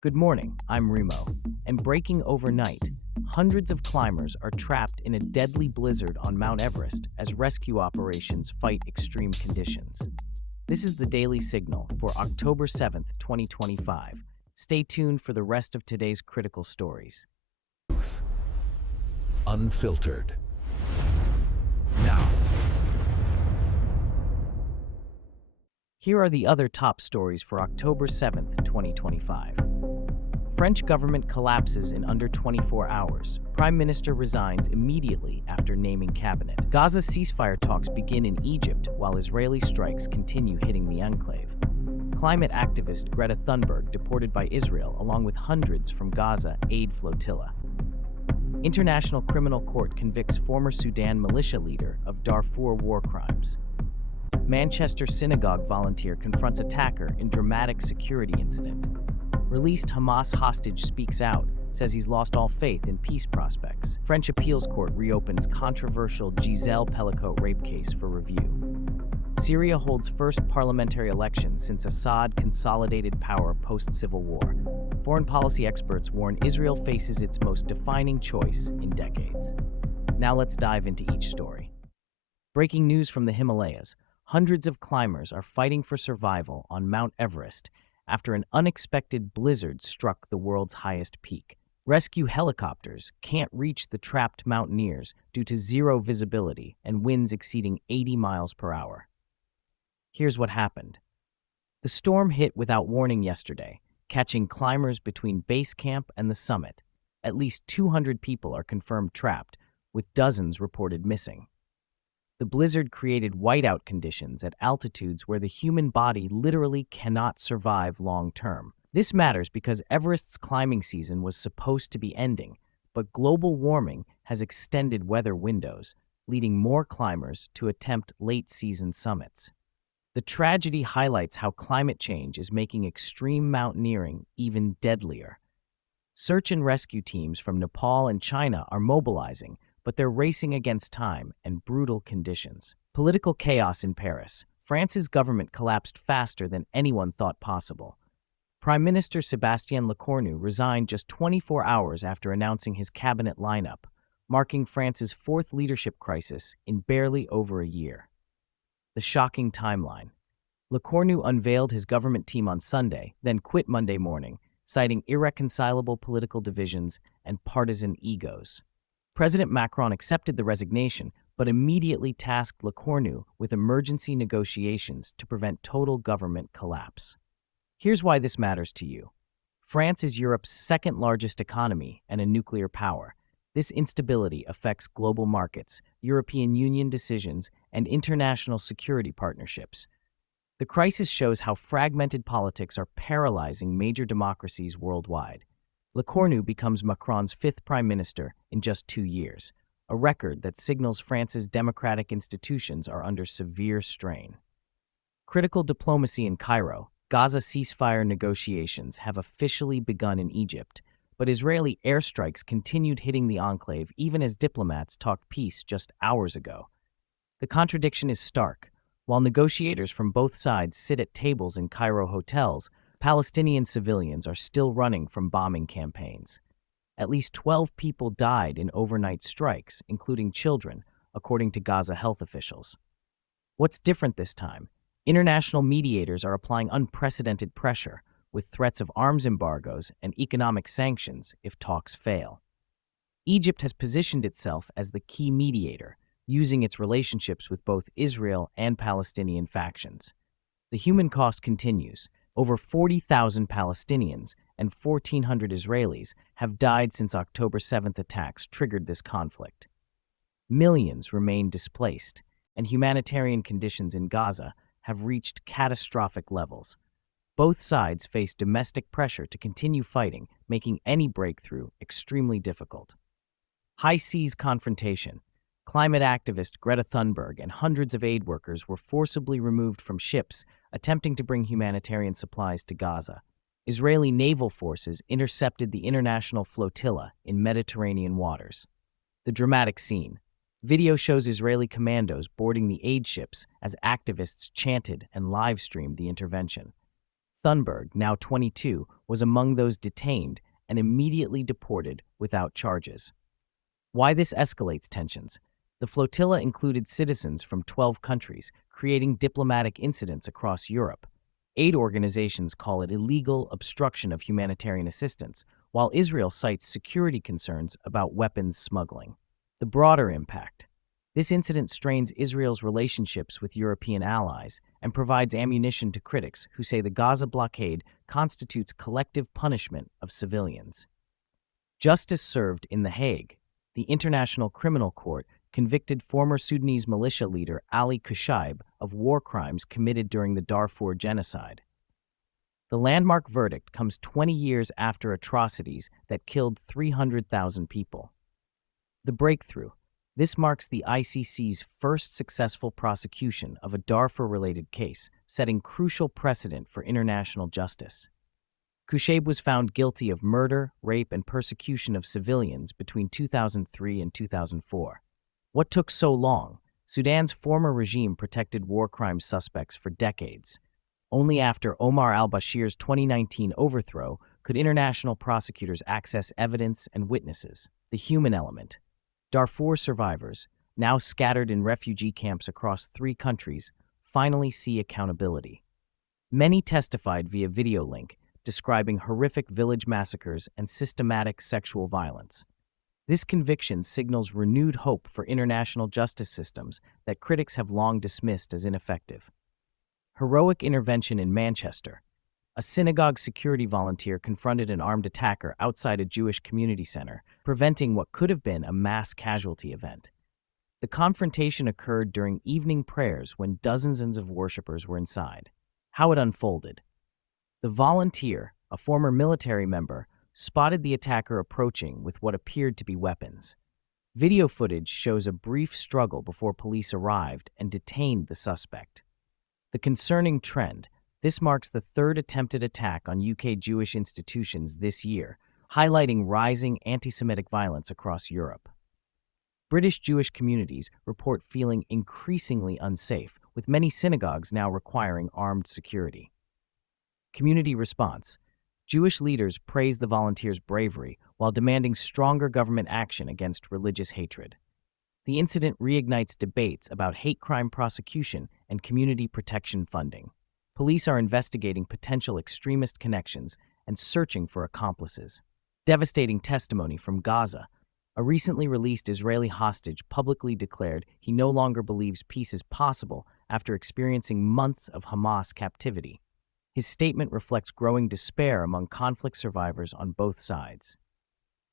Good morning, I'm Remo, and breaking overnight, hundreds of climbers are trapped in a deadly blizzard on Mount Everest as rescue operations fight extreme conditions. This is the Daily Signal for October 7th, 2025. Stay tuned for the rest of today's critical stories. Unfiltered. Now, Here are the other top stories for October 7th, 2025. French government collapses in under 24 hours. Prime Minister resigns immediately after naming cabinet. Gaza ceasefire talks begin in Egypt while Israeli strikes continue hitting the enclave. Climate activist Greta Thunberg deported by Israel along with hundreds from Gaza aid flotilla. International Criminal Court convicts former Sudan militia leader of Darfur war crimes. Manchester synagogue volunteer confronts attacker in dramatic security incident. Released Hamas hostage speaks out, says he's lost all faith in peace prospects. French appeals court reopens controversial Giselle Pellicot rape case for review. Syria holds first parliamentary election since Assad consolidated power post-civil war. Foreign policy experts warn Israel faces its most defining choice in decades. Now let's dive into each story. Breaking news from the Himalayas. Hundreds of climbers are fighting for survival on Mount Everest after an unexpected blizzard struck the world's highest peak. Rescue helicopters can't reach the trapped mountaineers due to zero visibility and winds exceeding 80 miles per hour. Here's what happened. The storm hit without warning yesterday, catching climbers between base camp and the summit. At least 200 people are confirmed trapped, with dozens reported missing. The blizzard created whiteout conditions at altitudes where the human body literally cannot survive long-term. This matters because Everest's climbing season was supposed to be ending, but global warming has extended weather windows, leading more climbers to attempt late-season summits. The tragedy highlights how climate change is making extreme mountaineering even deadlier. Search and rescue teams from Nepal and China are mobilizing, but they're racing against time and brutal conditions. Political chaos in Paris. France's government collapsed faster than anyone thought possible. Prime Minister Sébastien Lecornu resigned just 24 hours after announcing his cabinet lineup, marking France's fourth leadership crisis in barely over a year. The shocking timeline. Lecornu unveiled his government team on Sunday, then quit Monday morning, citing irreconcilable political divisions and partisan egos. President Macron accepted the resignation, but immediately tasked Lecornu with emergency negotiations to prevent total government collapse. Here's why this matters to you. France is Europe's second-largest economy and a nuclear power. This instability affects global markets, European Union decisions, and international security partnerships. The crisis shows how fragmented politics are paralyzing major democracies worldwide. Lecornu becomes Macron's fifth prime minister in just 2 years, a record that signals France's democratic institutions are under severe strain. Critical diplomacy in Cairo. Gaza ceasefire negotiations have officially begun in Egypt, but Israeli airstrikes continued hitting the enclave even as diplomats talked peace just hours ago. The contradiction is stark. While negotiators from both sides sit at tables in Cairo hotels, Palestinian civilians are still running from bombing campaigns. At least 12 people died in overnight strikes, including children, according to Gaza health officials. What's different this time? International mediators are applying unprecedented pressure, with threats of arms embargoes and economic sanctions if talks fail. Egypt has positioned itself as the key mediator, using its relationships with both Israel and Palestinian factions. The human cost continues. Over 40,000 Palestinians and 1,400 Israelis have died since October 7th attacks triggered this conflict. Millions remain displaced, and humanitarian conditions in Gaza have reached catastrophic levels. Both sides face domestic pressure to continue fighting, making any breakthrough extremely difficult. High seas confrontation. Climate activist Greta Thunberg and hundreds of aid workers were forcibly removed from ships attempting to bring humanitarian supplies to Gaza. Israeli naval forces intercepted the international flotilla in Mediterranean waters. The dramatic scene. Video shows Israeli commandos boarding the aid ships as activists chanted and live-streamed the intervention. Thunberg, now 22, was among those detained and immediately deported without charges. Why this escalates tensions? The flotilla included citizens from 12 countries, creating diplomatic incidents across Europe. Aid organizations call it illegal obstruction of humanitarian assistance, while Israel cites security concerns about weapons smuggling. The broader impact. This incident strains Israel's relationships with European allies and provides ammunition to critics who say the Gaza blockade constitutes collective punishment of civilians. Justice served in The Hague. The International Criminal Court convicted former Sudanese militia leader Ali Kushaib of war crimes committed during the Darfur genocide. The landmark verdict comes 20 years after atrocities that killed 300,000 people. The breakthrough. This marks the ICC's first successful prosecution of a Darfur-related case, setting crucial precedent for international justice. Kushaib was found guilty of murder, rape, and persecution of civilians between 2003 and 2004. What took so long? Sudan's former regime protected war crime suspects for decades. Only after Omar al-Bashir's 2019 overthrow could international prosecutors access evidence and witnesses. The human element. Darfur survivors, now scattered in refugee camps across 3 countries, finally see accountability. Many testified via video link, describing horrific village massacres and systematic sexual violence. This conviction signals renewed hope for international justice systems that critics have long dismissed as ineffective. Heroic intervention in Manchester. A synagogue security volunteer confronted an armed attacker outside a Jewish community center, preventing what could have been a mass casualty event. The confrontation occurred during evening prayers when dozens of worshippers were inside. How it unfolded. The volunteer, a former military member, spotted the attacker approaching with what appeared to be weapons. Video footage shows a brief struggle before police arrived and detained the suspect. The concerning trend. This marks the 3rd attempted attack on UK Jewish institutions this year, highlighting rising anti-Semitic violence across Europe. British Jewish communities report feeling increasingly unsafe, with many synagogues now requiring armed security. Community response. Jewish leaders praise the volunteers' bravery while demanding stronger government action against religious hatred. The incident reignites debates about hate crime prosecution and community protection funding. Police are investigating potential extremist connections and searching for accomplices. Devastating testimony from Gaza. A recently released Israeli hostage publicly declared he no longer believes peace is possible after experiencing months of Hamas captivity. His statement reflects growing despair among conflict survivors on both sides.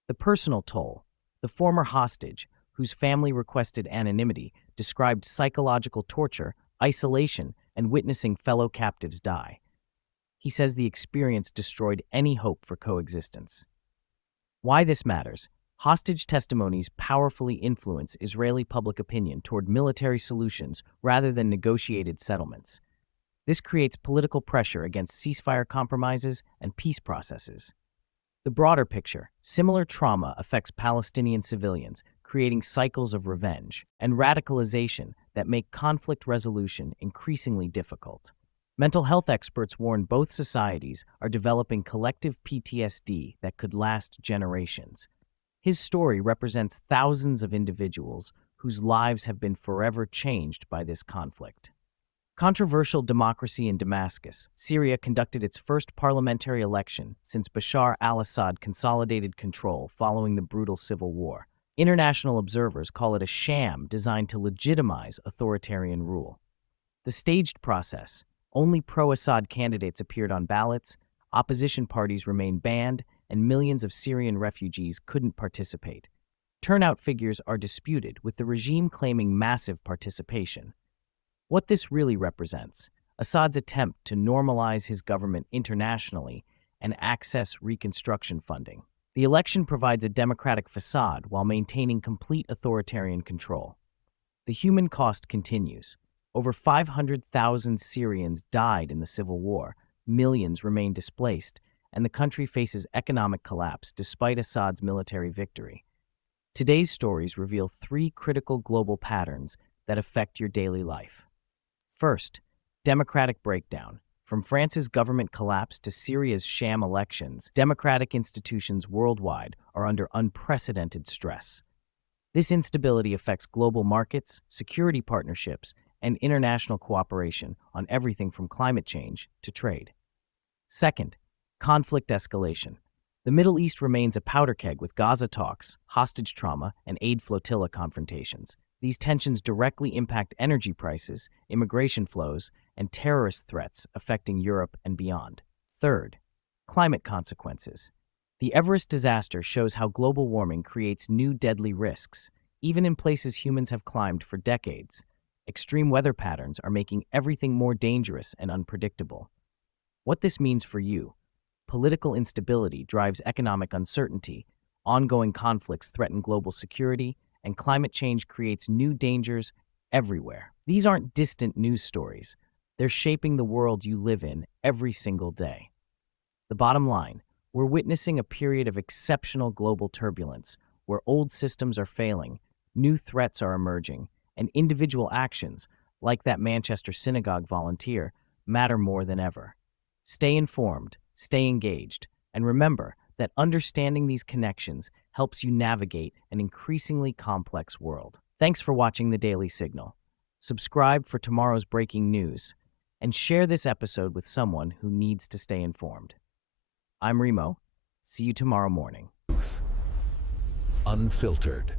The personal toll. The former hostage, whose family requested anonymity, described psychological torture, isolation, and witnessing fellow captives die. He says the experience destroyed any hope for coexistence. Why this matters? Hostage testimonies powerfully influence Israeli public opinion toward military solutions rather than negotiated settlements. This creates political pressure against ceasefire compromises and peace processes. The broader picture. Similar trauma affects Palestinian civilians, creating cycles of revenge and radicalization that make conflict resolution increasingly difficult. Mental health experts warn both societies are developing collective PTSD that could last generations. His story represents thousands of individuals whose lives have been forever changed by this conflict. Controversial democracy in Damascus. Syria conducted its first parliamentary election since Bashar al-Assad consolidated control following the brutal civil war. International observers call it a sham designed to legitimize authoritarian rule. The staged process. Only pro-Assad candidates appeared on ballots, opposition parties remained banned, and millions of Syrian refugees couldn't participate. Turnout figures are disputed, with the regime claiming massive participation. What this really represents: Assad's attempt to normalize his government internationally and access reconstruction funding. The election provides a democratic facade while maintaining complete authoritarian control. The human cost continues. Over 500,000 Syrians died in the civil war, millions remain displaced, and the country faces economic collapse despite Assad's military victory. Today's stories reveal 3 critical global patterns that affect your daily life. First, democratic breakdown. From France's government collapse to Syria's sham elections, democratic institutions worldwide are under unprecedented stress. This instability affects global markets, security partnerships, and international cooperation on everything from climate change to trade. Second, conflict escalation. The Middle East remains a powder keg with Gaza talks, hostage trauma, and aid flotilla confrontations. These tensions directly impact energy prices, immigration flows, and terrorist threats affecting Europe and beyond. Third, climate consequences. The Everest disaster shows how global warming creates new deadly risks, even in places humans have climbed for decades. Extreme weather patterns are making everything more dangerous and unpredictable. What this means for you: political instability drives economic uncertainty, ongoing conflicts threaten global security, and climate change creates new dangers everywhere. These aren't distant news stories. They're shaping the world you live in every single day. The bottom line: we're witnessing a period of exceptional global turbulence where old systems are failing, new threats are emerging, and individual actions, like that Manchester synagogue volunteer, matter more than ever. Stay informed, stay engaged, and remember that understanding these connections helps you navigate an increasingly complex world. Thanks for watching The Daily Signal. Subscribe for tomorrow's breaking news, and share this episode with someone who needs to stay informed. I'm Remo. See you tomorrow morning. Unfiltered.